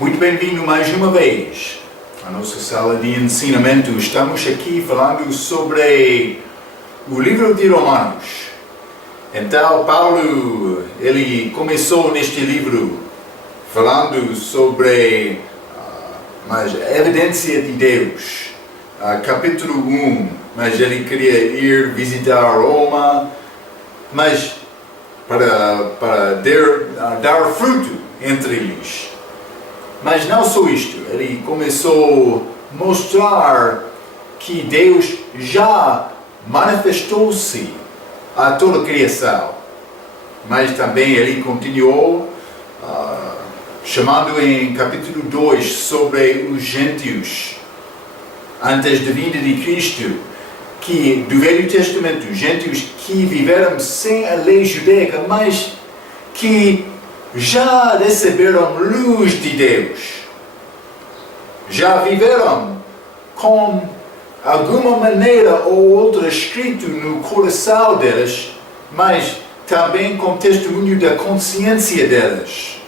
Muito bem-vindo mais uma vez à nossa sala de ensinamento. Estamos aqui falando sobre o livro de Romanos. Então, Paulo, ele começou neste livro falando sobre a evidência de Deus. Capítulo 1, mas ele queria ir visitar Roma, mas para dar fruto entre eles. Mas não só isto, ele começou a mostrar que Deus já manifestou-se a toda a criação. Mas também ele continuou chamando em capítulo 2 sobre os gentios, antes da vinda de Cristo, que do Velho Testamento, gentios que viveram sem a lei judaica, mas que já receberam luz de Deus, já viveram com alguma maneira ou outra escrito no coração deles, mas também com testemunho da consciência deles.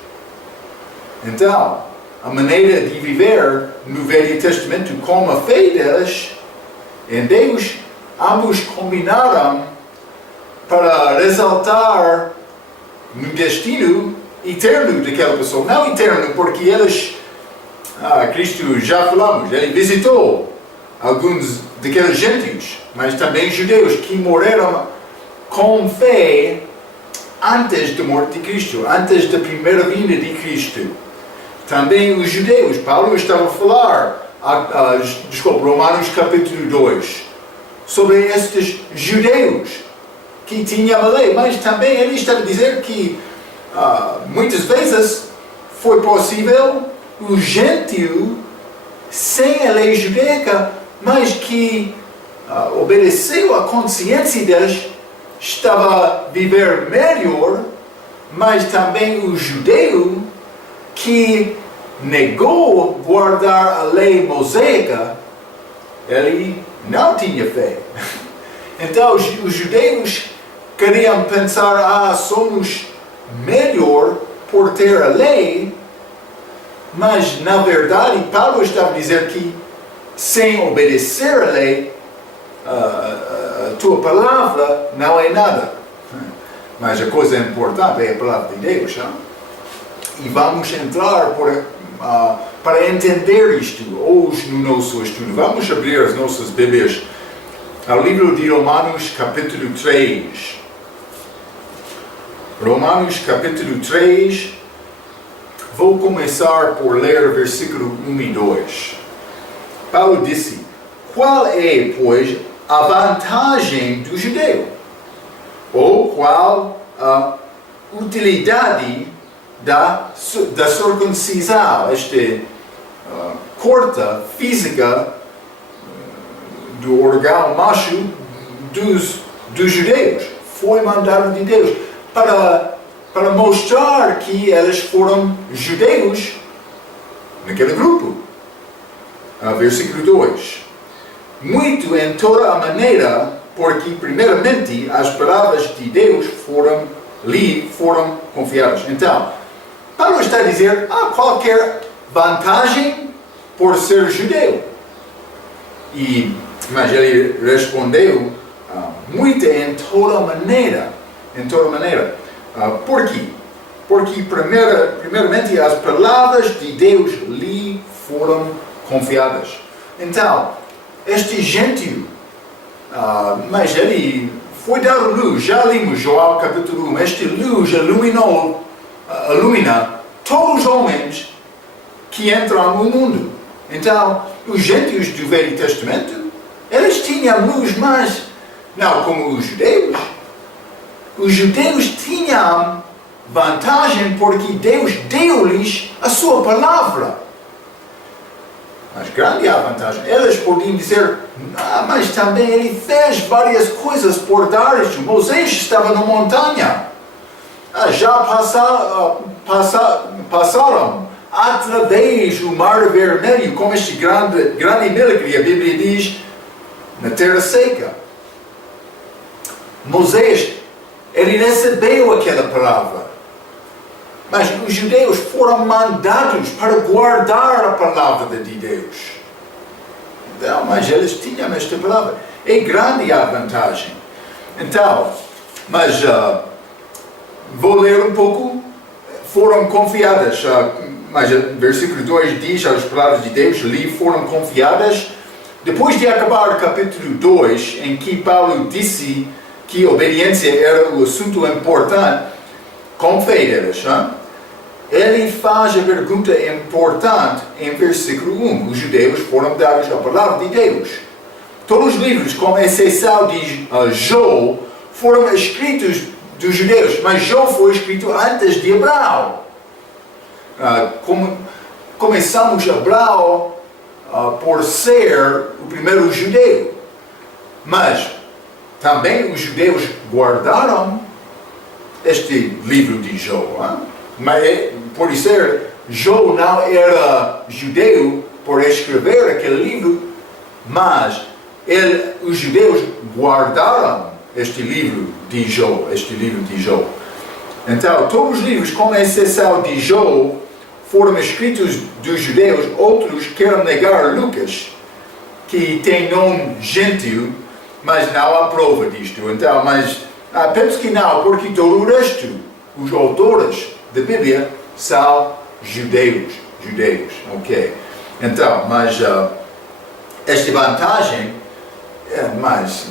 Então, a maneira de viver no Velho Testamento com a fé deles em Deus, ambos combinaram para ressaltar no destino eterno daquela pessoa. Não eterno, porque eles, Cristo já falamos, ele visitou alguns daqueles gentios, mas também judeus que morreram com fé antes da morte de Cristo, antes da primeira vinda de Cristo. Também os judeus. Paulo estava a falar, Romanos capítulo 2, sobre estes judeus que tinham a lei, mas também ele estava a dizer que muitas vezes foi possível o gentio sem a lei judaica, mas que obedeceu à consciência deles, estava a viver melhor, mas também o judeu que negou guardar a lei mosaica, ele não tinha fé. Então os judeus queriam pensar, somos melhor por ter a lei, mas na verdade Paulo estava a dizer que sem obedecer a lei, a tua palavra não é nada. Mas a coisa importante é a palavra de Deus. E vamos entrar para entender isto hoje no nosso estudo. Vamos abrir as nossas Bíblias ao livro de Romanos capítulo 3. Romanos capítulo 3, vou começar por ler versículo 1 e 2. Paulo disse: qual é, pois, a vantagem do judeu? Ou qual a utilidade da circuncisão, esta corta física do órgão macho dos judeus? Foi mandado de Deus para mostrar que eles foram judeus naquele grupo. Versículo 2. Muito em toda a maneira, porque primeiramente as palavras de Deus foram confiadas. Então, Paulo está a dizer, qualquer vantagem por ser judeu. Mas ele respondeu, muito em toda maneira. Em toda maneira. Por quê? Porque primeiramente as palavras de Deus lhe foram confiadas. Então, este gentio, mas ele foi dado luz. Já limos João capítulo 1. Esta luz ilumina todos os homens que entram no mundo. Então, os gentios do Velho Testamento, eles tinham luz, mas não como os judeus. Os judeus tinham vantagem porque Deus deu-lhes a sua palavra. Mas grande a vantagem. Eles podiam dizer, mas também ele fez várias coisas por dar isto. Moisés estava na montanha. Já passaram através do Mar Vermelho, como este grande milagre, a Bíblia diz, na terra seca. Moisés, ele recebeu aquela palavra. Mas os judeus foram mandados para guardar a palavra de Deus. Então, mas eles tinham esta palavra. É grande a vantagem. Então, mas vou ler um pouco. Foram confiadas. Mas o versículo 2 diz, as palavras de Deus lhe foram confiadas. Depois de acabar o capítulo 2, em que Paulo disse que obediência era o assunto importante, com fé deles, ele faz a pergunta importante em versículo 1. Os judeus foram dados a palavra de Deus. Todos os livros, com exceção de Joel, foram escritos dos judeus, mas Joel foi escrito antes de Abraão. Começamos Abraão por ser o primeiro judeu, mas também os judeus guardaram este livro de Joel. Mas por ser Joel não era judeu por escrever aquele livro, mas os judeus guardaram este livro de Joel, Então, todos os livros, com exceção de Joel, foram escritos dos judeus. Outros querem negar Lucas, que tem nome gentil, mas não há prova disto. Então, mas penso que não, porque todo o resto, os autores da Bíblia, são judeus, ok? Então, mas esta vantagem, mas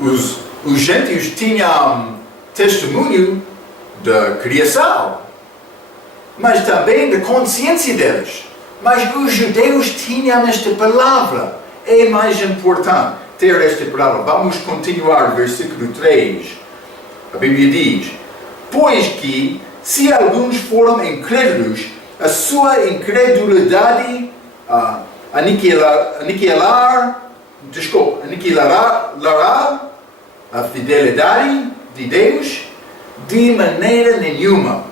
os gentios tinham testemunho da criação, mas também da consciência deles. Mas os judeus tinham esta palavra. É mais importante ter esta palavra. Vamos continuar, versículo 3. A Bíblia diz: pois que, se alguns foram incrédulos, a sua incredulidade aniquilará a fidelidade de Deus? De maneira nenhuma.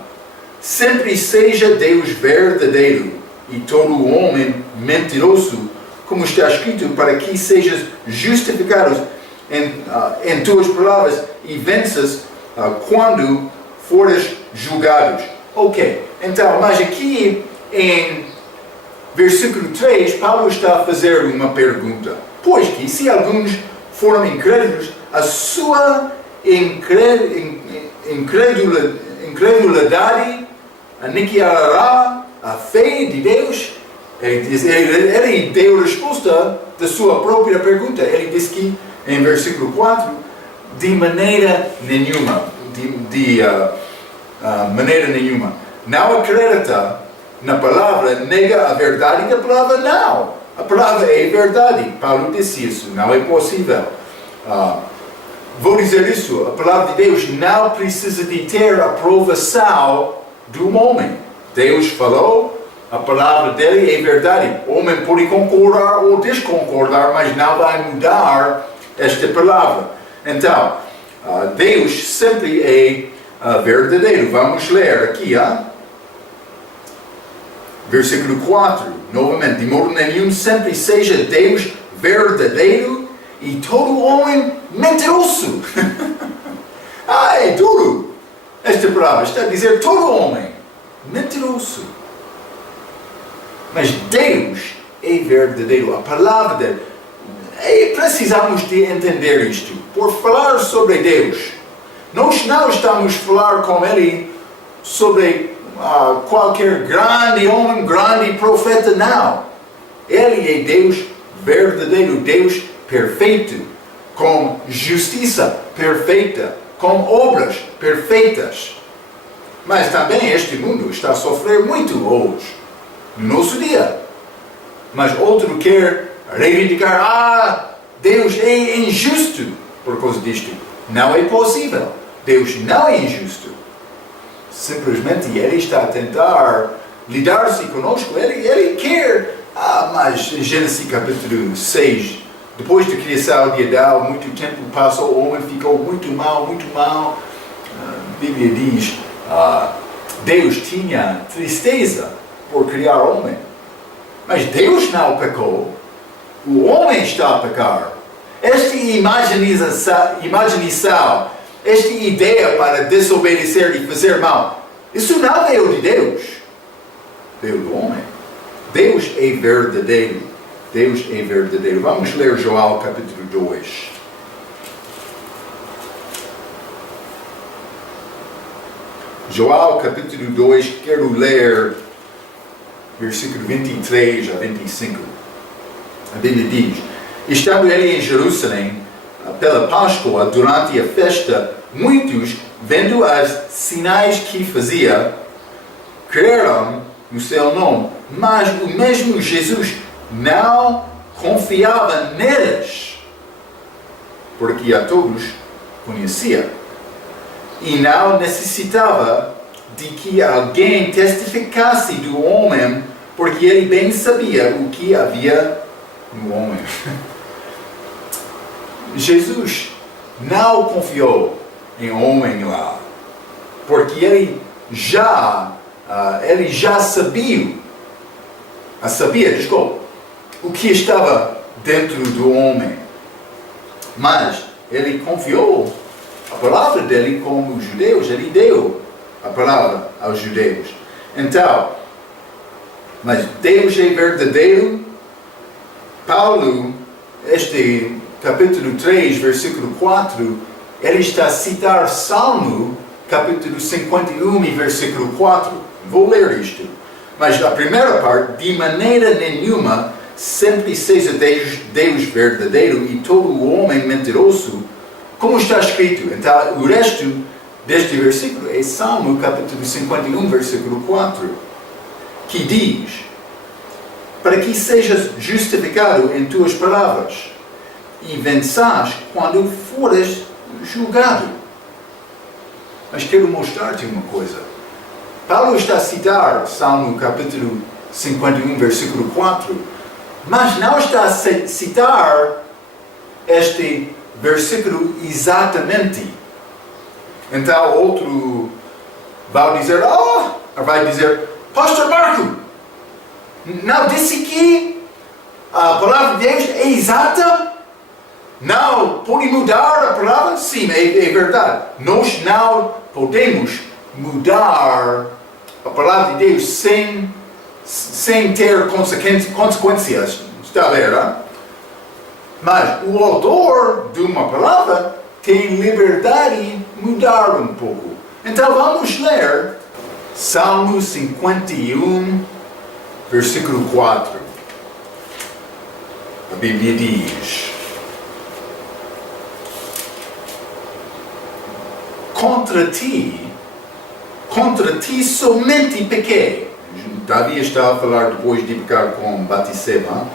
Sempre seja Deus verdadeiro e todo homem mentiroso, como está escrito, para que sejas justificados em tuas palavras e venças quando fores julgados. Ok, então, mas aqui em versículo 3, Paulo está a fazer uma pergunta. Pois que, se alguns foram incrédulos, a sua incredulidade aniquilará a fé de Deus? Ele deu a resposta da sua própria pergunta. Ele diz que, em versículo 4, de maneira nenhuma. Maneira nenhuma. Não acredita na palavra, nega a verdade da palavra? Não. A palavra é verdade. Paulo disse isso. Não é possível. Vou dizer isso. A palavra de Deus não precisa de ter a aprovação do homem. Deus falou, a palavra dele é verdade. O homem pode concordar ou desconcordar, mas não vai mudar esta palavra. Então, Deus sempre é verdadeiro. Vamos ler aqui, versículo 4, novamente. De modo nenhum sempre seja Deus verdadeiro e todo homem mentiroso. É duro. Esta palavra está a dizer todo homem mentiroso. Mas Deus é verdadeiro. A palavra dele. E precisamos de entender isto. Por falar sobre Deus, nós não estamos a falar com Ele sobre qualquer grande homem, grande profeta, não. Ele é Deus verdadeiro, Deus perfeito, com justiça perfeita, com obras perfeitas. Mas também este mundo está a sofrer muito hoje, no nosso dia. Mas outro quer reivindicar, Deus é injusto por causa disto. Não é possível. Deus não é injusto. Simplesmente Ele está a tentar lidar-se conosco. Ele quer. Mas Gênesis capítulo 6, depois da criação de Adão, muito tempo passou, o homem ficou muito mal, muito mal. A Bíblia diz, Deus tinha tristeza por criar o homem. Mas Deus não pecou. O homem está a pecar. Esta imaginação, esta ideia para desobedecer e fazer mal, Isso não veio de Deus, veio do homem. Deus é verdadeiro. Deus é verdadeiro. Vamos ler João capítulo 2. João capítulo 2, quero ler versículo 23 a 25. A Bíblia diz: estando ele em Jerusalém pela Páscoa, durante a festa, muitos, vendo os sinais que fazia, creram no seu nome. Mas o mesmo Jesus não confiava neles, porque a todos conhecia. E não necessitava de que alguém testificasse do homem, porque ele bem sabia o que havia no homem. Jesus não confiou em homem lá, porque ele já sabia o que estava dentro do homem. Mas ele confiou a palavra dele como os judeus, ele deu a palavra aos judeus. Então, mas Deus é verdadeiro. Paulo, este capítulo 3, versículo 4, ele está a citar Salmo, capítulo 51 e versículo 4. Vou ler isto. Mas a primeira parte, de maneira nenhuma, sempre seja Deus verdadeiro e todo o homem mentiroso, como está escrito. Então, o resto deste versículo é Salmo, capítulo 51, versículo 4, que diz: para que sejas justificado em tuas palavras e venças quando fores julgado. Mas quero mostrar-te uma coisa. Paulo está a citar Salmo capítulo 51, versículo 4, mas não está a citar este versículo exatamente. Então outro vai dizer, Pastor Marco, não disse que a palavra de Deus é exata? Não pode mudar a palavra? Sim, é verdade. Nós não podemos mudar a palavra de Deus sem ter consequências. Está a ver, não? Mas o autor de uma palavra tem liberdade de mudar um pouco. Então vamos ler Salmo 51, versículo 4. A Bíblia diz: contra ti somente pequei. Davi está a falar depois de pecar com Batseba.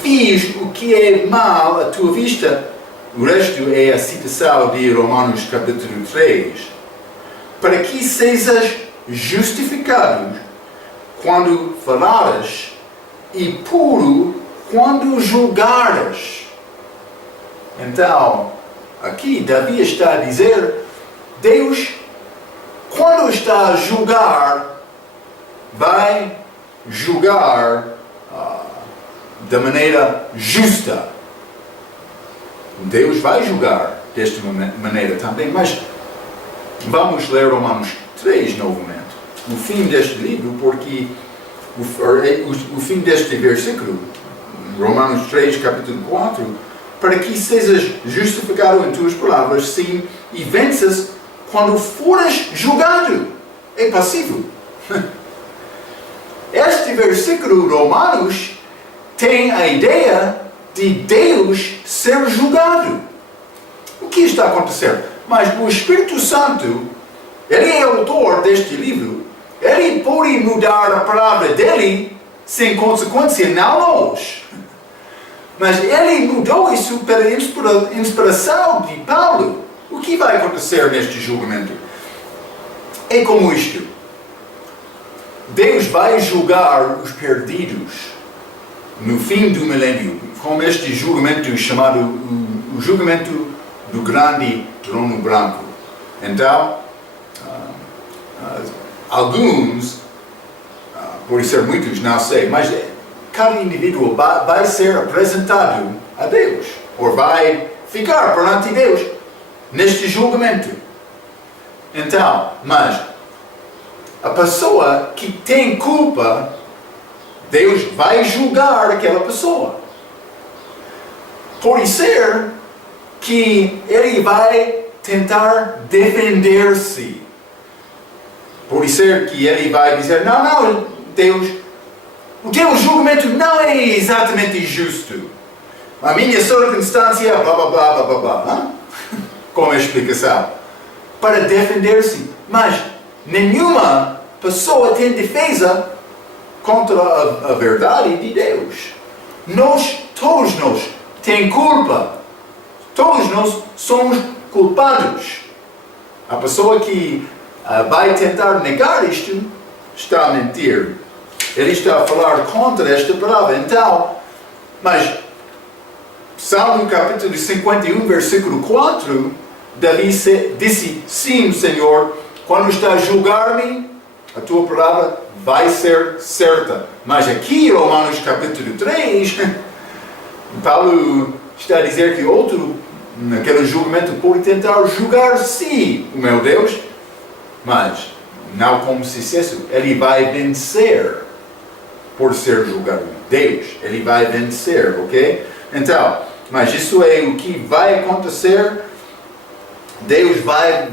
Fiz o que é mal à tua vista. O resto é a citação de Romanos capítulo 3. Para que sejas justificado quando falares e puro quando julgares. Então, aqui Davi está a dizer, Deus, quando está a julgar, vai julgar da maneira justa. Deus vai julgar desta maneira também, mas vamos ler Romanos 3 novamente. O fim deste livro, porque o fim deste versículo, Romanos 3, capítulo 4, para que sejas justificado em tuas palavras, sim, e venças quando fores julgado. É passivo. Este versículo, Romanos, tem a ideia de Deus ser julgado. O que está acontecendo? Mas o Espírito Santo, ele é autor deste livro, ele pode mudar a palavra dele sem consequência, não nós. Mas ele mudou isso pela inspiração de Paulo. O que vai acontecer neste julgamento? É como isto. Deus vai julgar os perdidos no fim do milênio, com este julgamento chamado o julgamento do grande trono branco. Então, alguns, por ser muitos, não sei, mas cada indivíduo vai ser apresentado a Deus, ou vai ficar perante Deus neste julgamento. Então, mas a pessoa que tem culpa, Deus vai julgar aquela pessoa. Pode ser que Ele vai tentar defender-se. Pode ser que Ele vai dizer, não, Deus, o teu julgamento não é exatamente justo. A minha circunstância, blá blá blá blá blá blá. Como a explicação. Para defender-se. Mas nenhuma pessoa tem defesa contra a verdade de Deus. Todos nós, temos culpa. Todos nós somos culpados. A pessoa que vai tentar negar isto está a mentir. Ele está a falar contra esta palavra. Então, mas Salmo capítulo 51, versículo 4, Davi disse, sim, Senhor, quando está a julgar-me, a tua palavra vai ser certa. Mas aqui, Romanos capítulo 3, Paulo está a dizer que outro, naquele julgamento, pode tentar julgar-se, o meu Deus, mas não como sucesso, ele vai vencer por ser julgado. Deus, ele vai vencer, ok? Então, mas isso é o que vai acontecer. Deus vai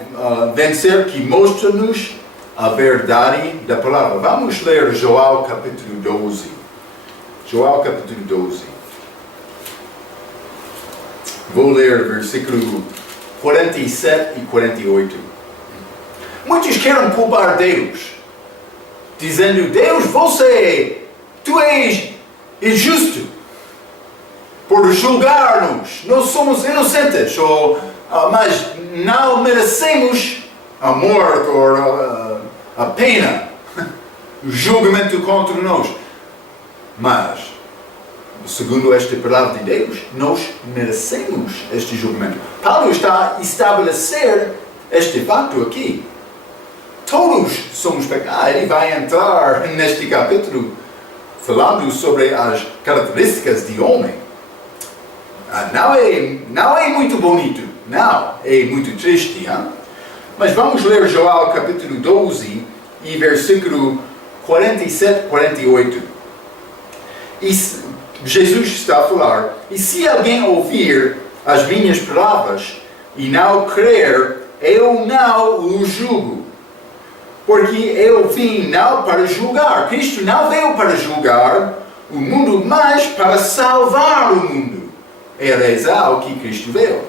vencer, que mostra-nos a verdade da palavra. Vamos ler Joel capítulo 12. Joel capítulo 12. Vou ler versículo 47 e 48. Muitos querem culpar Deus, dizendo, Deus, tu és injusto por julgar-nos. Nós somos inocentes, mas não merecemos a morte ou a pena, o julgamento contra nós. Mas, segundo esta palavra de Deus, nós merecemos este julgamento. Paulo está a estabelecer este fato aqui. Todos somos pecados. Ele vai entrar neste capítulo falando sobre as características de homem. Não é muito bonito. Não, é muito triste. Hein? Mas vamos ler Joel capítulo 12 e versículo 47 e 48. E Jesus está a falar, e se alguém ouvir as minhas palavras e não crer, eu não o julgo. Porque eu vim não para julgar. Cristo não veio para julgar o mundo, mas para salvar o mundo. É a razão que Cristo veio.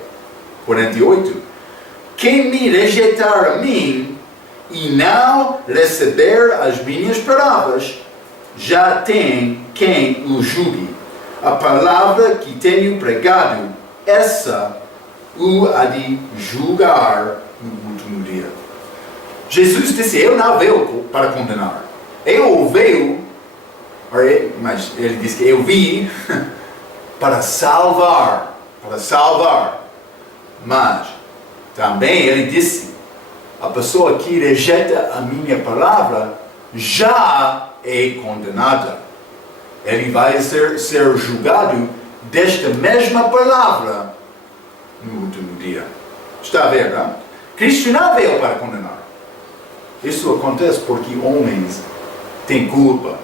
48. Quem me rejeitar a mim e não receber as minhas palavras, já tem quem o julgue. A palavra que tenho pregado, essa o há de julgar no último dia. Jesus disse, eu não veio para condenar. Eu veio, mas ele disse que eu vim para salvar. Para salvar. Mas também ele disse, a pessoa que rejeita a minha palavra já é condenada. Ele vai ser julgado desta mesma palavra no último dia. Está a ver, não? Cristo não veio para condenar. Isso acontece porque homens têm culpa.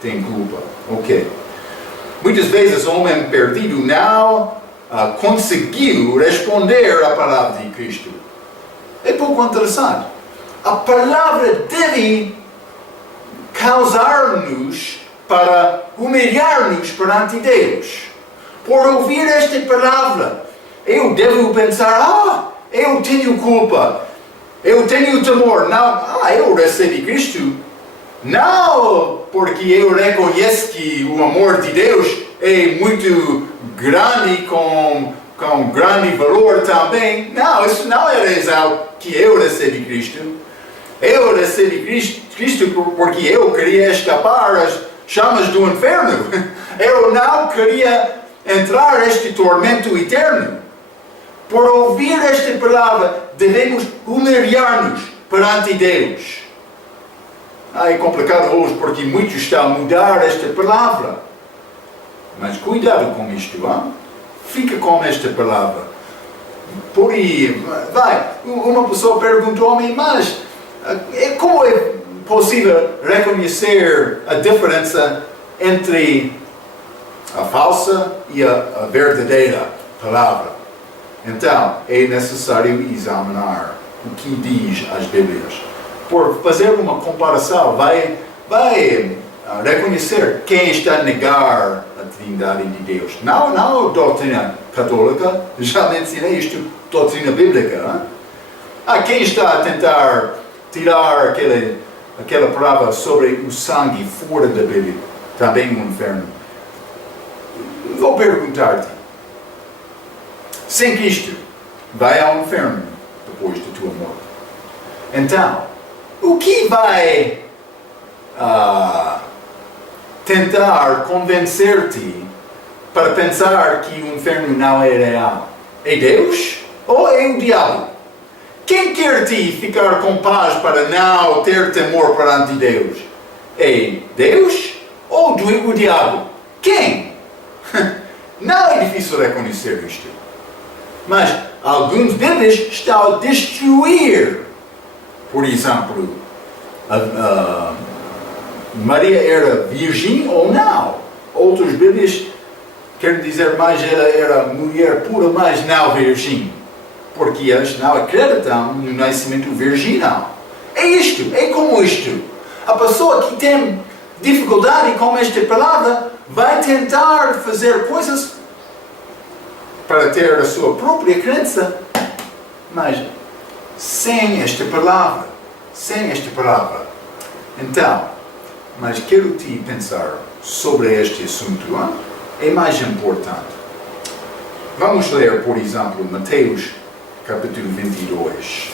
Têm culpa. Ok. Muitas vezes o homem perdido não conseguiu responder à palavra de Cristo. É pouco interessante. A palavra deve causar-nos para humilhar-nos perante Deus. Por ouvir esta palavra, eu devo pensar, eu tenho culpa, eu tenho temor. Não, eu recebi Cristo. Não porque eu reconheço que o amor de Deus é muito grande, com grande valor também. Não, isso não é a razão que eu recebi Cristo. Eu recebi Cristo porque eu queria escapar das chamas do inferno. Eu não queria entrar neste tormento eterno. Por ouvir esta palavra, devemos humilhar-nos perante Deus. É complicado hoje porque muitos estão a mudar esta palavra. Mas cuidado com isto, hein? Fica com esta palavra. por aí, vai. Uma pessoa perguntou-me, mas como é possível reconhecer a diferença entre a falsa e a verdadeira palavra? Então, é necessário examinar o que diz as Bíblias. Por fazer uma comparação, vai reconhecer quem está a negar a divindade de Deus. Não a doutrina católica, já mencionei isto, doutrina bíblica. Quem está a tentar tirar aquela palavra sobre o sangue fora da Bíblia, também no inferno. Vou perguntar-te, sem Cristo, vai ao inferno depois da tua morte. Então, o que vai tentar convencer-te para pensar que o inferno não é real? É Deus ou é o diabo? Quem quer te ficar com paz para não ter temor perante Deus? É Deus ou o diabo? Quem? Não é difícil reconhecer isto. Mas alguns Bíblias estão a destruir. Por exemplo, Maria era virgem ou não? Outras Bíblias querem dizer mais ela era mulher pura, mas não virgem. Porque eles não acreditam no nascimento virginal. É isto, é como isto. A pessoa que tem dificuldade com esta palavra vai tentar fazer coisas para ter a sua própria crença, mas sem esta palavra. Então, mas quero te pensar sobre este assunto, é mais importante. Vamos ler, por exemplo, Mateus capítulo 22.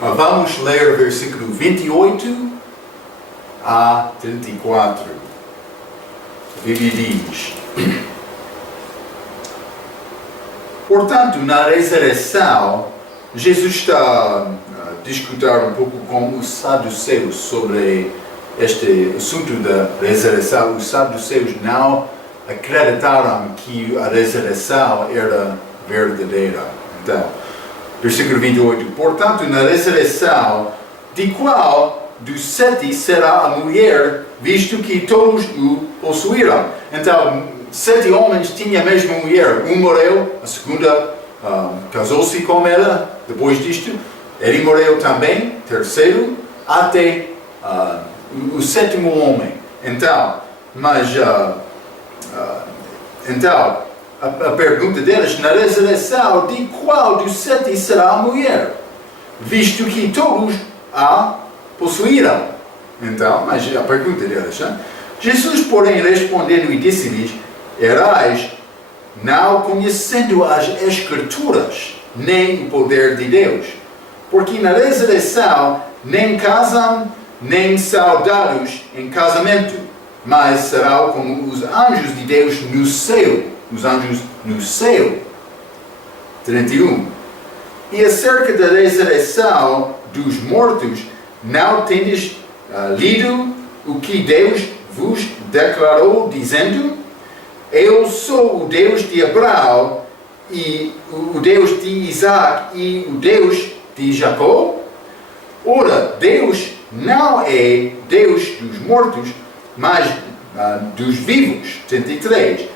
Vamos ler versículo 28 a 34. A Bíblia diz: portanto, na ressurreição, Jesus está a discutir um pouco com os saduceus sobre este assunto da ressurreição. Os saduceus não acreditaram que a ressurreição era verdadeira. Então, versículo 28. Portanto, na ressurreição, de qual dos 7 será a mulher, visto que todos o possuíram? Então, 7 homens tinham a mesma mulher. Um morreu, a segunda casou-se com ela. Depois disto, ele morreu também, terceiro, até o 7º homem. Então, a pergunta deles, na ressurreição, de qual dos 7 será a mulher? Visto que todos a possuíram. Então, mas a pergunta deles, Jesus, porém, respondendo e disse-lhes: erais não conhecendo as Escrituras, nem o poder de Deus. Porque na ressurreição nem casam, nem são dados em casamento, mas serão como os anjos de Deus no céu. Os anjos no céu. 31. E acerca da ressurreição dos mortos, não tendes lido o que Deus vos declarou, dizendo: eu sou o Deus de Abraão, e o Deus de Isaac, e o Deus de Jacó? Ora, Deus não é Deus dos mortos, mas dos vivos. 33.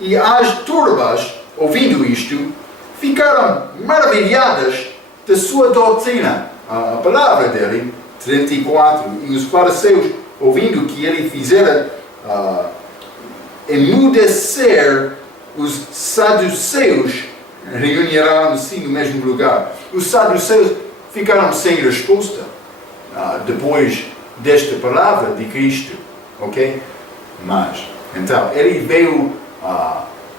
E as turbas, ouvindo isto, ficaram maravilhadas da sua doutrina. A palavra dele, 34. E os fariseus, ouvindo que ele fizera emudecer os saduceus, reuniram-se no mesmo lugar. Os saduceus ficaram sem resposta depois desta palavra de Cristo. Ok? Mas, então, ele veio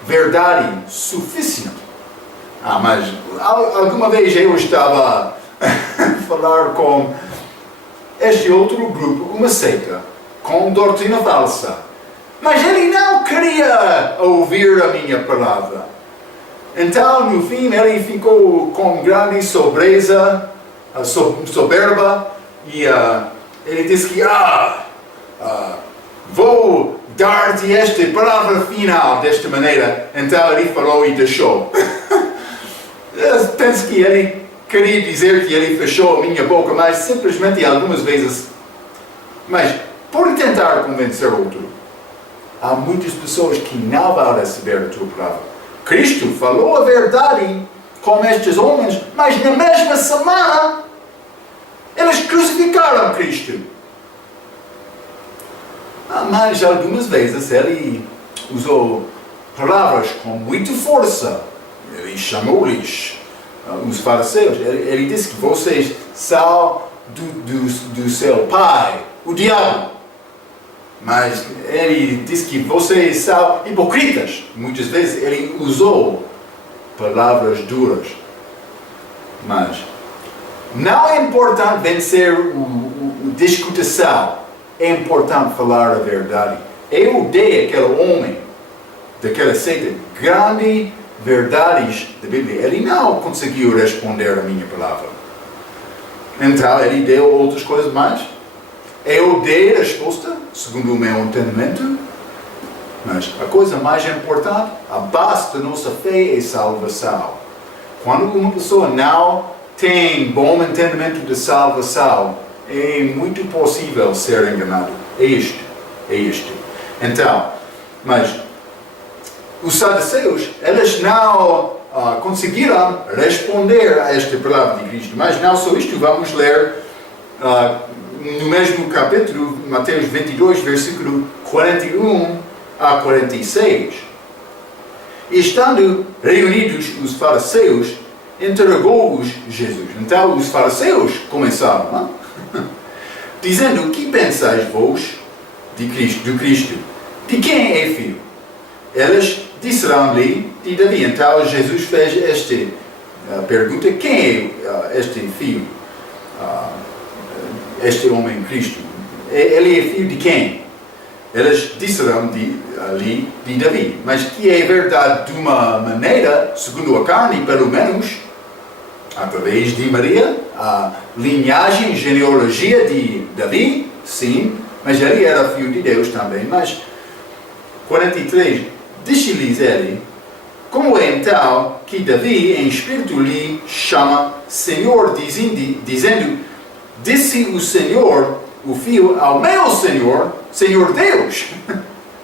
verdade suficiente. Mas alguma vez eu estava a falar com este outro grupo, uma seita, com doutrina falsa. Mas ele não queria ouvir a minha palavra. Então, no fim, ele ficou com grande soberba, e ele disse que vou dar-te esta palavra final desta maneira. Então ele falou e deixou. Eu penso que ele queria dizer que ele fechou a minha boca, mas simplesmente algumas vezes. Mas por tentar convencer outro, há muitas pessoas que não vão receber a tua palavra. Cristo falou a verdade com estes homens, mas na mesma semana eles crucificaram Cristo. Mas algumas vezes ele usou palavras com muita força. Ele chamou-lhes os fariseus. Ele disse que vocês são do seu pai, o diabo. Mas ele disse que vocês são hipocritas. Muitas vezes ele usou palavras duras. Mas não é importante vencer a discussão. É importante falar a verdade. Eu odeio aquele homem daquela seita. Grandes verdades da Bíblia. Ele não conseguiu responder a minha palavra. Então ele deu outras coisas mais. Eu dei a resposta, segundo o meu entendimento. Mas a coisa mais importante, a base da nossa fé é salvação. Quando uma pessoa não tem bom entendimento de salvação, é muito possível ser enganado. É isto. Então, mas os saduceus, eles não conseguiram responder a esta palavra de Cristo. Mas não só isto, vamos ler no mesmo capítulo, Mateus 22, versículo 41 a 46. Estando reunidos os fariseus, interrogou-os Jesus. Então os fariseus começaram, dizendo: que pensais vós de Cristo? De quem é filho? Eles disseram-lhe de Davi. Então Jesus fez esta pergunta: quem é este filho? Este homem Cristo? Ele é filho de quem? Eles disseram-lhe de Davi. Mas que é verdade de uma maneira, segundo a carne, pelo menos, através de Maria, a linhagem, genealogia de Davi, sim, mas ele era filho de Deus também. Mas 43, disse-lhes ele: como é então que Davi em espírito lhe chama Senhor, dizendo: disse o Senhor, o Filho, ao meu Senhor, Senhor Deus,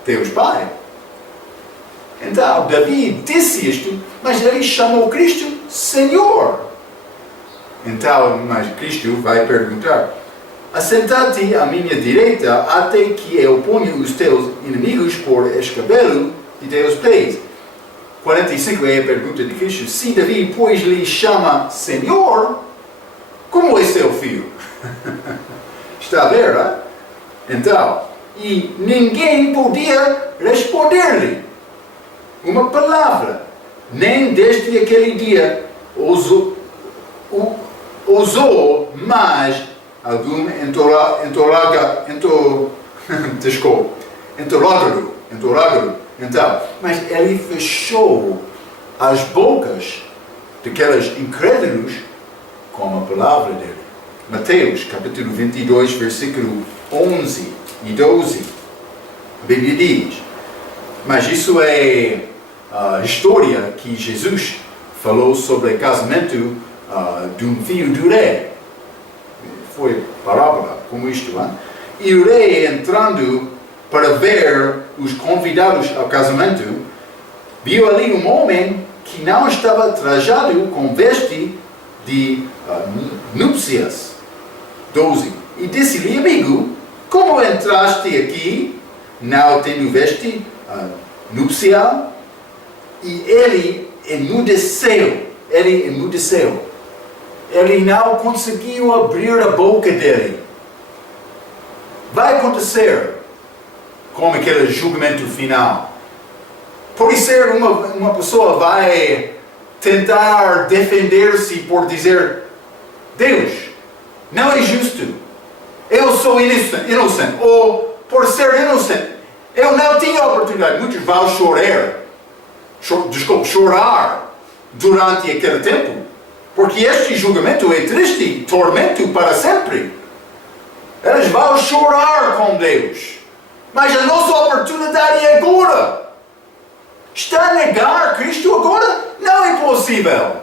Deus Pai. Então Davi disse isto, mas ele chamou Cristo Senhor. Então, mas Cristo vai perguntar: assenta-te à minha direita, até que eu ponha os teus inimigos por escabelo de teus pés. 45 é a pergunta de Cristo: se Davi, pois, lhe chama Senhor, como é seu filho? Está a ver, não? Então, e ninguém podia responder-lhe uma palavra, nem desde aquele dia ousou mais algum interrogá-lo. Então, mas ele fechou as bocas daqueles incrédulos com a palavra dele. Mateus, capítulo 22, versículo 11 e 12. A Bíblia diz: mas isso é a história que Jesus falou sobre o casamento de um filho do rei. Foi parábola como isto, hein? E o rei, entrando para ver os convidados ao casamento, viu ali um homem que não estava trajado com veste de núpcias. 12. E disse-lhe: amigo, como entraste aqui, não tendo veste nupcial? E ele emudeceu. Ele não conseguiu abrir a boca dele. Vai acontecer como aquele julgamento final. Pode ser uma pessoa vai tentar defender-se por dizer: Deus, não é justo. Eu sou inocente. Ou por ser inocente, eu não tinha oportunidade. Muitos vão chorar durante aquele tempo. Porque este julgamento é triste, tormento para sempre. Eles vão chorar com Deus. Mas a nossa oportunidade é agora. Está a negar Cristo agora? Não é possível.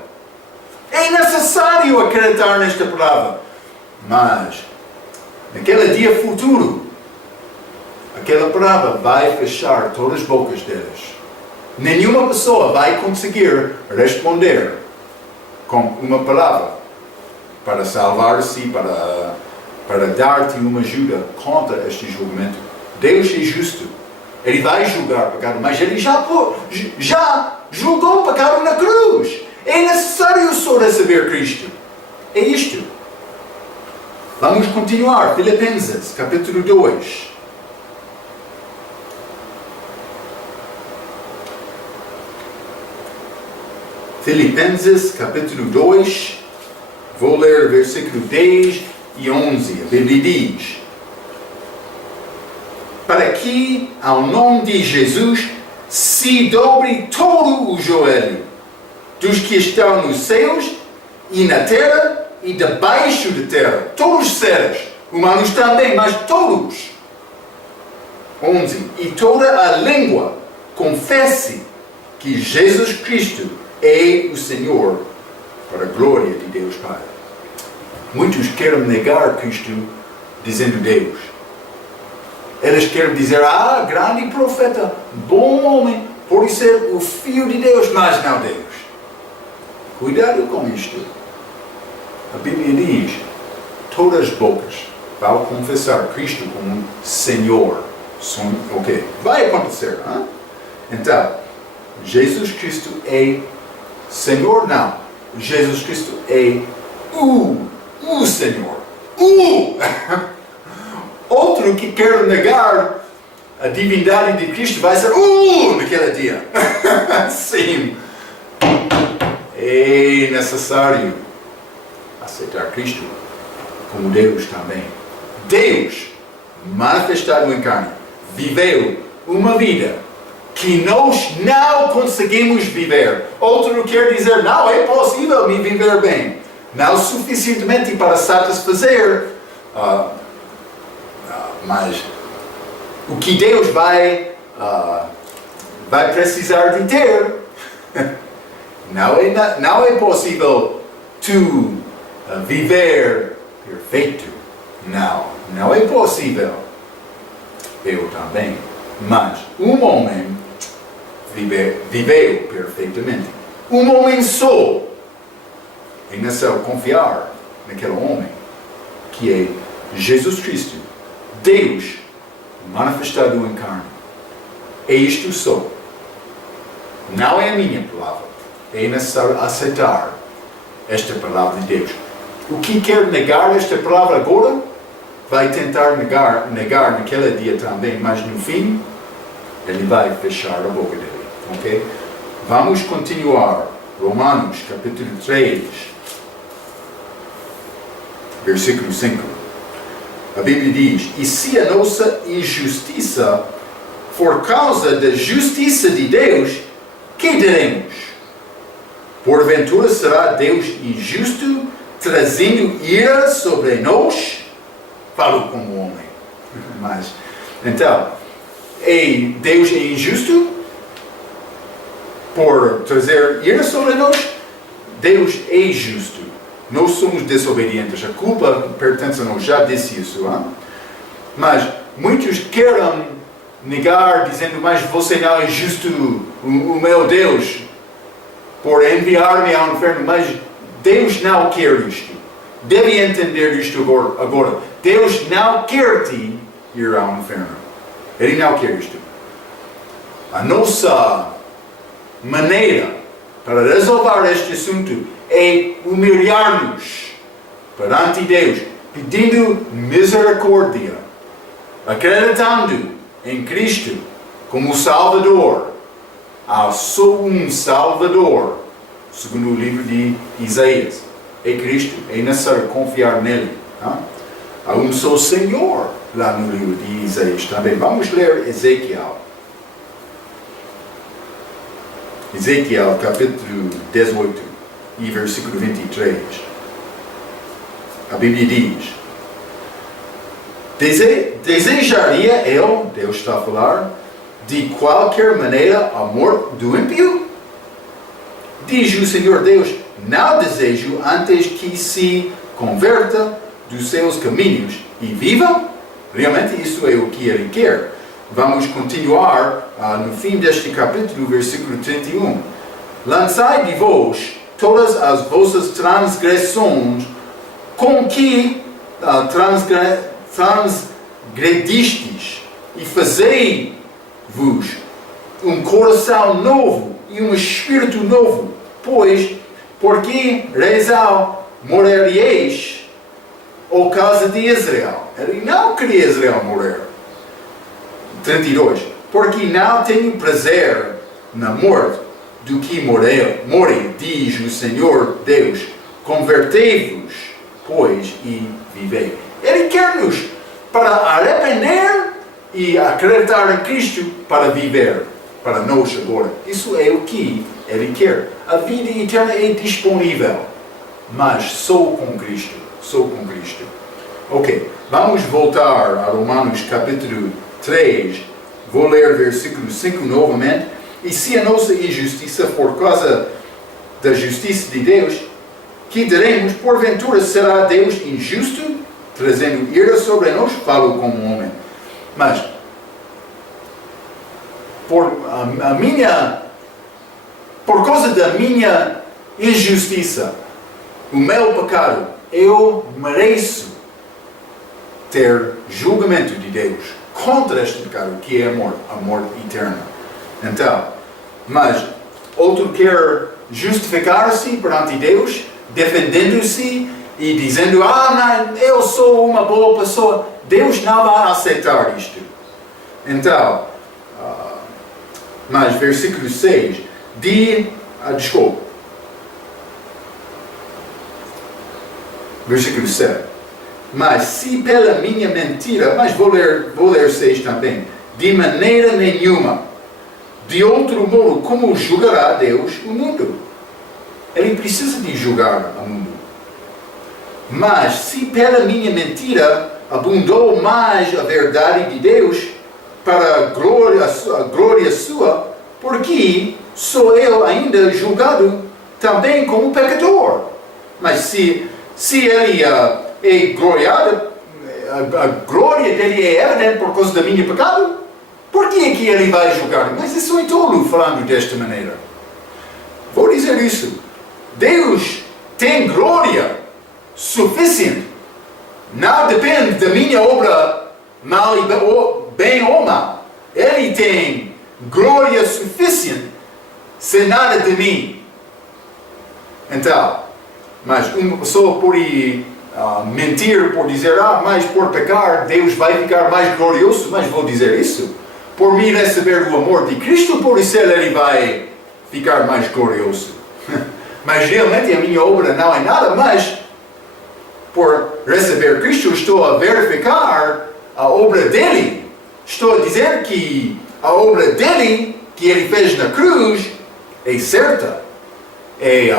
É necessário acreditar nesta palavra. Mas, naquele dia futuro, aquela palavra vai fechar todas as bocas deles. Nenhuma pessoa vai conseguir responder com uma palavra para salvar-se, para dar-te uma ajuda contra este julgamento. Deus é justo. Ele vai julgar o pecado, mas Ele já julgou o pecado na cruz. É necessário só receber Cristo. É isto. Vamos continuar. Filipenses, capítulo 2. Filipenses, capítulo 2. Vou ler versículo 10 e 11. A Bíblia diz: para que, ao nome de Jesus, se dobre todo o joelho dos que estão nos céus e na terra e debaixo da terra. Todos os seres, humanos também, mas todos. 11. E toda a língua confesse que Jesus Cristo é o Senhor, para a glória de Deus Pai. Muitos querem negar Cristo dizendo Deus. Eles querem dizer, grande profeta, bom homem, pode ser o Filho de Deus, mas não Deus. Cuidado com isto. A Bíblia diz, todas as bocas vão confessar Cristo como Senhor. Ok, vai acontecer, hein? Então, Jesus Cristo é Senhor? Não. Jesus Cristo é o Senhor. Outro que quer negar a divindade de Cristo vai ser naquele dia. Sim. É necessário aceitar Cristo como Deus também. Deus, manifestado em carne, viveu uma vida que nós não conseguimos viver. Outro quer dizer, não é possível me viver bem. Não suficientemente para satisfazer, mas o que Deus vai precisar de ter, não é possível tu viver perfeito. Não é possível. Eu também. Mas um homem viveu perfeitamente. Um homem só. É necessário confiar naquele homem, que é Jesus Cristo, Deus manifestado em carne. É isto só. Não é a minha palavra. É necessário aceitar esta palavra de Deus. O que quer negar esta palavra agora, vai tentar negar naquele dia também, mas no fim, ele vai fechar a boca dele. Ok? Vamos continuar. Romanos, capítulo 3, versículo 5. A Bíblia diz, e se a nossa injustiça for causa da justiça de Deus, que diremos? Porventura será Deus injusto, trazendo ira sobre nós? Falo como homem. Mas, então, Deus é injusto por trazer ira sobre nós? Deus é justo. Nós somos desobedientes. A culpa pertence a nós. Já disse isso. Hein? Mas muitos querem negar, dizendo, mas você não é justo, o meu Deus, por enviar-me ao inferno. Mas Deus não quer isto. Deve entender isto agora. Deus não quer te ir ao inferno. Ele não quer isto. A nossa maneira para resolver este assunto é humilhar-nos perante Deus, pedindo misericórdia, acreditando em Cristo como Salvador. Há só um Salvador, segundo o livro de Isaías. É Cristo, é necessário confiar nele. Tá? Há um só Senhor lá no livro de Isaías também. Vamos ler Ezequiel. Ezequiel, capítulo 18 e versículo 23. A Bíblia diz, Desejaria eu, Deus está a falar, de qualquer maneira a morte do ímpio? Diz o Senhor Deus, não desejo antes que se converta dos seus caminhos e viva? Realmente isso é o que Ele quer. Vamos continuar no fim deste capítulo, versículo 31. Lançai de vós todas as vossas transgressões com que transgredistes e fazei-vos um coração novo e um espírito novo, porque rezal morreríeis, ou casa de Israel. Ele não queria Israel morrer. 32. Porque não tenho prazer na morte do que more, diz o Senhor Deus. Convertei-vos, pois, e vivei. Ele quer-nos para arrepender e acreditar em Cristo para viver para nós agora. Isso é o que Ele quer. A vida eterna é disponível, mas só com Cristo. Só com Cristo. Ok, vamos voltar a Romanos capítulo 3. Vou ler versículo 5 novamente. E se a nossa injustiça for causa da justiça de Deus, que diremos, porventura será Deus injusto, trazendo ira sobre nós? Falo como homem. Mas, por causa da minha injustiça, o meu pecado, eu mereço ter julgamento de Deus contra este pecado, que é a morte eterna. Então, mas outro quer justificar-se perante Deus, defendendo-se e dizendo, não, eu sou uma boa pessoa. Deus não vai aceitar isto. Então, mas versículo 6, versículo 7. Mas se pela minha mentira, mas vou ler 6 também, de maneira nenhuma, de outro modo, como julgará Deus o mundo? Ele precisa de julgar o mundo. Mas se pela minha mentira abundou mais a verdade de Deus para a glória sua, porque sou eu ainda julgado também como pecador. Mas se ele é gloriado, a glória dele é evidente por causa do meu pecado, por que é que ele vai julgar? Mas isso é tolo falando desta maneira. Vou dizer isso. Deus tem glória suficiente. Não depende da minha obra bem ou mal. Ele tem glória suficiente sem nada de mim. Então, mas uma pessoa pode mentir por dizer, mas por pecar Deus vai ficar mais glorioso. Mas vou dizer isso. Por mim receber o amor de Cristo, por isso ele vai ficar mais glorioso. Mas realmente a minha obra não é nada, mas por receber Cristo estou a verificar a obra dele. Estou a dizer que a obra dele, que ele fez na cruz, é certa, é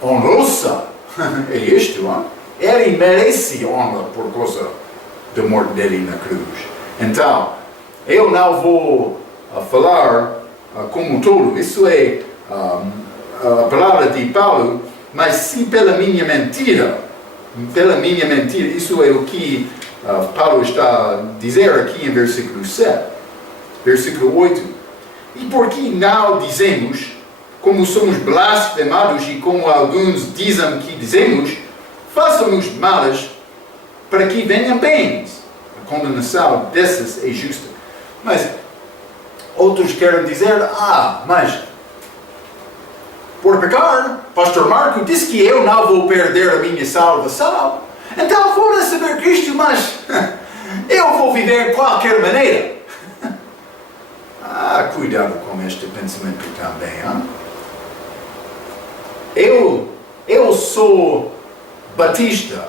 honrosa. É isto, ele merece honra por causa da morte dele na cruz. Então, eu não vou falar como tolo, isso é a palavra de Paulo, mas se pela minha mentira, isso é o que Paulo está a dizer aqui em versículo 7, versículo 8. E por que não dizemos, como somos blasfemados e como alguns dizem que dizemos, façamos males para que venham bens? A condenação dessas é justa. Mas outros querem dizer, mas por pecar, Pastor Marco disse que eu não vou perder a minha salvação. Então vou receber Cristo, mas eu vou viver de qualquer maneira. Cuidado com este pensamento também. Eu sou batista.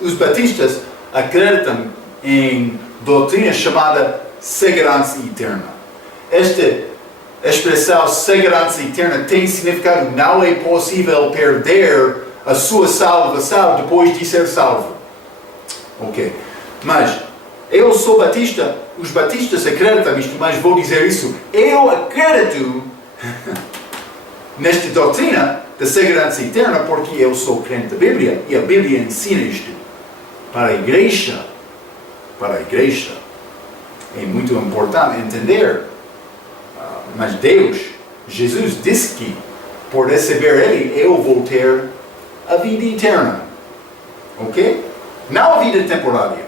Os batistas acreditam em doutrina chamada segurança eterna. Esta expressão segurança eterna tem significado não é possível perder a sua salvação depois de ser salvo. Ok. Mas eu sou batista, os batistas acreditam isto, mas vou dizer isso. Eu acredito nesta doutrina da segurança eterna porque eu sou crente da Bíblia e a Bíblia ensina isto. Para a igreja, é muito importante entender. Mas Deus, Jesus disse que por receber Ele, eu vou ter a vida eterna. Ok? Não a vida temporária.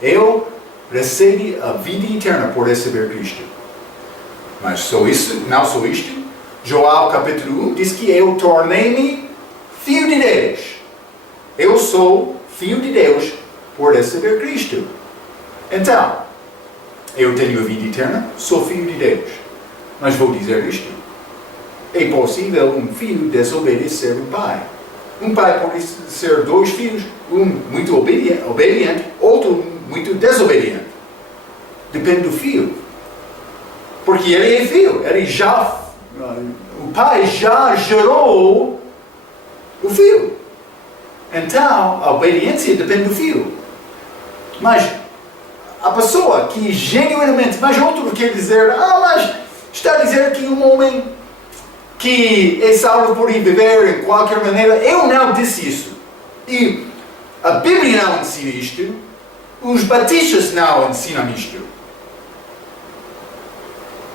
Eu recebo a vida eterna por receber Cristo. Mas só isso, não só isto. João capítulo 1 diz que eu tornei-me filho de Deus. Eu sou filho de Deus por receber Cristo. Então, eu tenho a vida eterna, sou filho de Deus. Mas vou dizer isto. É possível um filho desobedecer o pai. Um pai pode ser dois filhos, um muito obediente, outro muito desobediente. Depende do filho. Porque ele é filho, o pai já gerou o filho. Então, a obediência depende do filho. Mas a pessoa que genuinamente, mas outro quer dizer, mas está a dizer que um homem que é salvo por viver em qualquer maneira, eu não disse isso. E a Bíblia não ensina isto, os batistas não ensinam isto.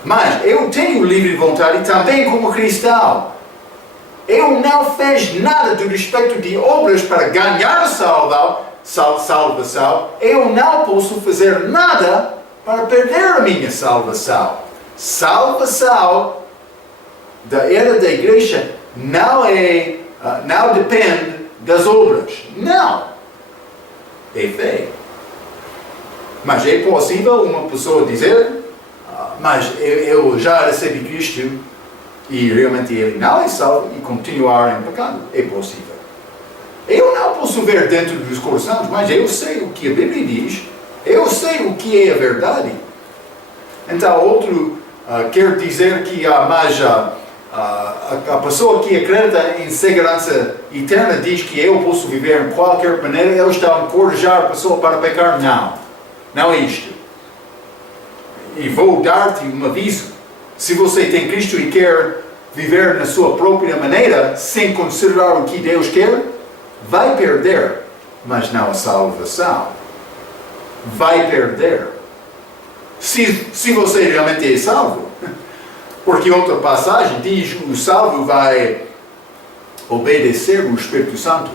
Mas eu tenho livre vontade também como cristão. Eu não fiz nada do respeito de obras para ganhar salvação. Eu não posso fazer nada para perder a minha salvação. Salvação da era da igreja não depende das obras. Não. É fé. Mas é possível uma pessoa dizer, mas eu já recebi Cristo e realmente ele não é salvo e continuar em pecado. É possível. Eu não posso ver dentro dos corações, mas eu sei o que a Bíblia diz. Eu sei o que é a verdade. Então, outro quer dizer que a pessoa que acredita em segurança eterna diz que eu posso viver de qualquer maneira, eu estou a encorajar a pessoa para pecar. Não é isto. E vou dar-te um aviso. Se você tem Cristo e quer viver na sua própria maneira, sem considerar o que Deus quer, vai perder, mas não a salvação. Vai perder. Se você realmente é salvo. Porque outra passagem diz que o salvo vai obedecer o Espírito Santo.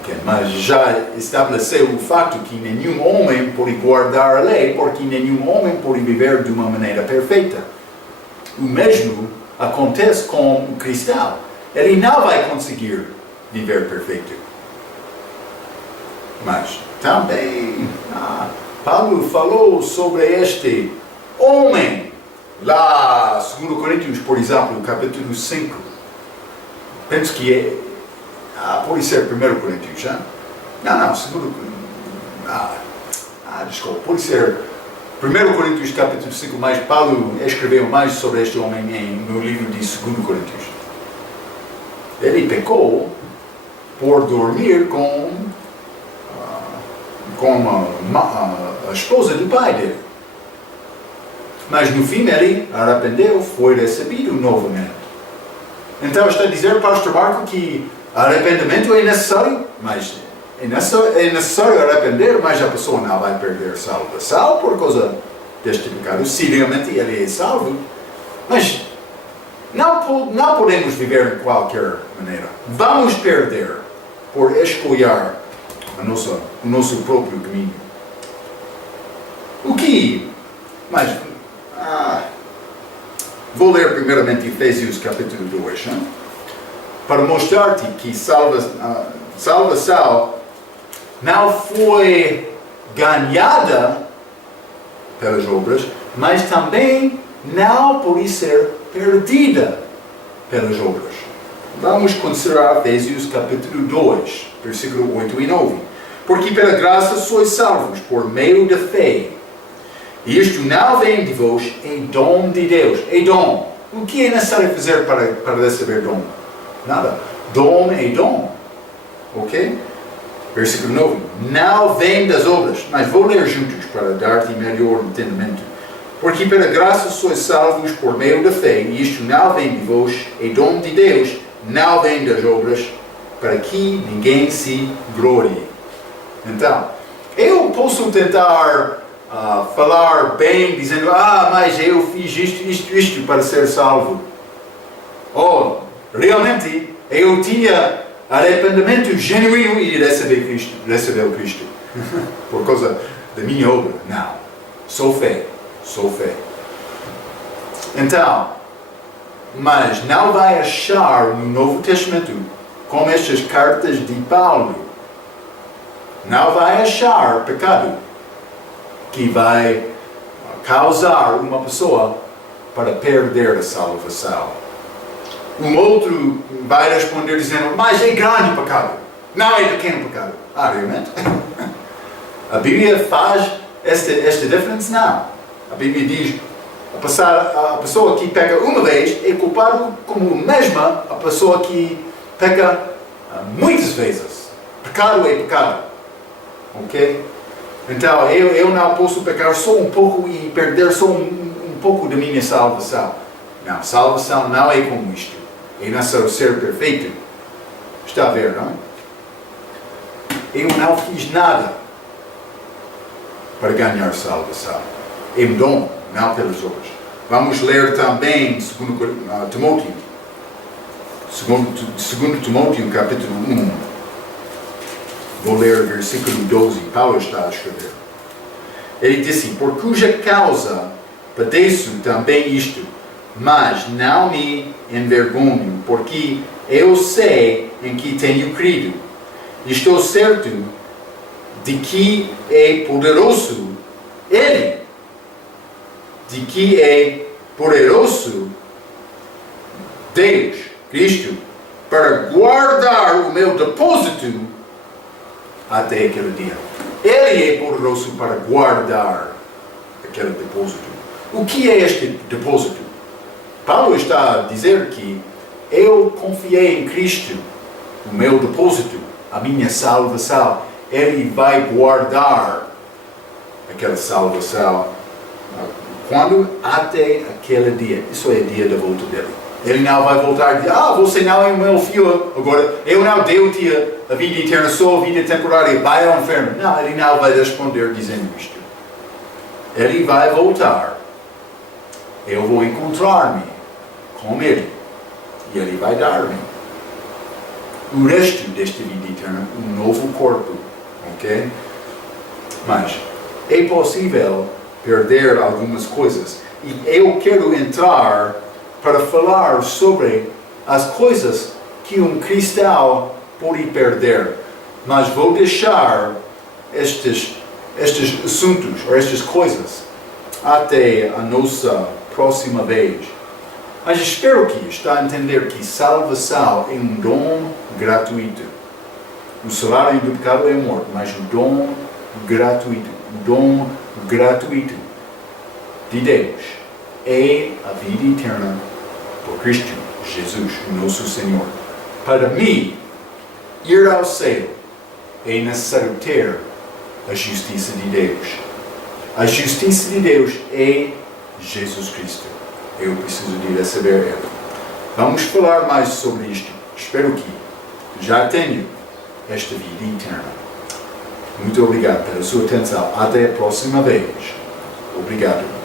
Okay, mas já estabeleceu o fato que nenhum homem pode guardar a lei, porque nenhum homem pode viver de uma maneira perfeita. O mesmo acontece com o cristão. Ele não vai conseguir viver perfeito. Mas também Paulo falou sobre este homem lá, 2 Coríntios, por exemplo, capítulo 5. Penso que pode ser 1 Coríntios, já? Não, 2 desculpa, pode ser 1 Coríntios capítulo 5, mas Paulo escreveu mais sobre este homem no livro de 2 Coríntios. Ele pecou por dormir com a esposa do pai dele. Mas no fim ele arrependeu, foi recebido novamente. Então está a dizer, pastor Marco, que arrependimento é necessário, mas é necessário arrepender, mas a pessoa não vai perder salvação por causa deste pecado. Se realmente ele é salvo, mas não podemos viver de qualquer maneira. Vamos perder por escolher o nosso próprio caminho. Mas vou ler primeiramente Efésios capítulo 2, para mostrar-te que salvação não foi ganhada pelas obras, mas também não pode ser perdida pelas obras. Vamos considerar Efésios capítulo 2, versículo 8 e 9. Porque pela graça sois salvos por meio da fé. E isto não vem de vós, é dom de Deus. É dom. O que é necessário fazer para receber dom? Nada. Dom é dom. Ok? Versículo 9. Não vem das obras, mas vou ler juntos para dar-te melhor entendimento. Porque pela graça sois salvos por meio da fé, e isto não vem de vós, é dom de Deus, não vem das obras, para que ninguém se glorie. Então, eu posso tentar falar bem, dizendo, mas eu fiz isto para ser salvo. Realmente, eu tinha arrependimento genuíno e recebeu Cristo. Por causa da minha obra. Não. Sou fé. Então, mas não vai achar no Novo Testamento, como estas cartas de Paulo, não vai achar pecado que vai causar uma pessoa para perder a salvação. Um outro vai responder dizendo, mas é grande pecado, não é pequeno pecado. Realmente? A Bíblia faz esta diferença? Não. A Bíblia diz, a pessoa que peca uma vez é culpado como mesma a pessoa que peca muitas vezes. Pecado é pecado. Ok? Então, eu não posso pecar só um pouco e perder só um pouco da minha salvação. Não, salvação não é como isto. É não ser perfeito. Está a ver, não? Eu não fiz nada para ganhar salvação. É um dom, não pelas obras. Vamos ler também 2 Timóteo. 2 Timóteo, capítulo 1. Vou ler o versículo 12. Paulo está a escrever. Ele disse, por cuja causa padeço também isto, mas não me envergonho, porque eu sei em que tenho crido. Estou certo de que é poderoso Ele, de que é poderoso Deus, Cristo, para guardar o meu depósito até aquele dia. Ele é poderoso para guardar aquele depósito. O que é este depósito? Paulo está a dizer que eu confiei em Cristo, o meu depósito, a minha salvação. Ele vai guardar aquela salvação. Quando? Até aquele dia. Isso é o dia da volta dele. Ele não vai voltar e dizer, você não é o meu filho, agora eu não dei-te a vida eterna, só a vida temporária, vai ao inferno. Não, ele não vai responder dizendo isto. Ele vai voltar. Eu vou encontrar-me com ele. E ele vai dar-me o resto desta vida eterna, um novo corpo. Ok? Mas é possível perder algumas coisas. E eu quero entrar para falar sobre as coisas que um cristão pode perder. Mas vou deixar estes assuntos, ou estas coisas, até a nossa próxima vez. Mas espero que está a entender que salvação é um dom gratuito. O salário do pecado é a morte, mas o dom gratuito, de Deus é a vida eterna por Cristo Jesus, o nosso Senhor. Para mim, ir ao céu é necessário ter a justiça de Deus. A justiça de Deus é Jesus Cristo. Eu preciso de receber Ele. Vamos falar mais sobre isto. Espero que já tenha esta vida eterna. Muito obrigado pela sua atenção. Até a próxima vez. Obrigado.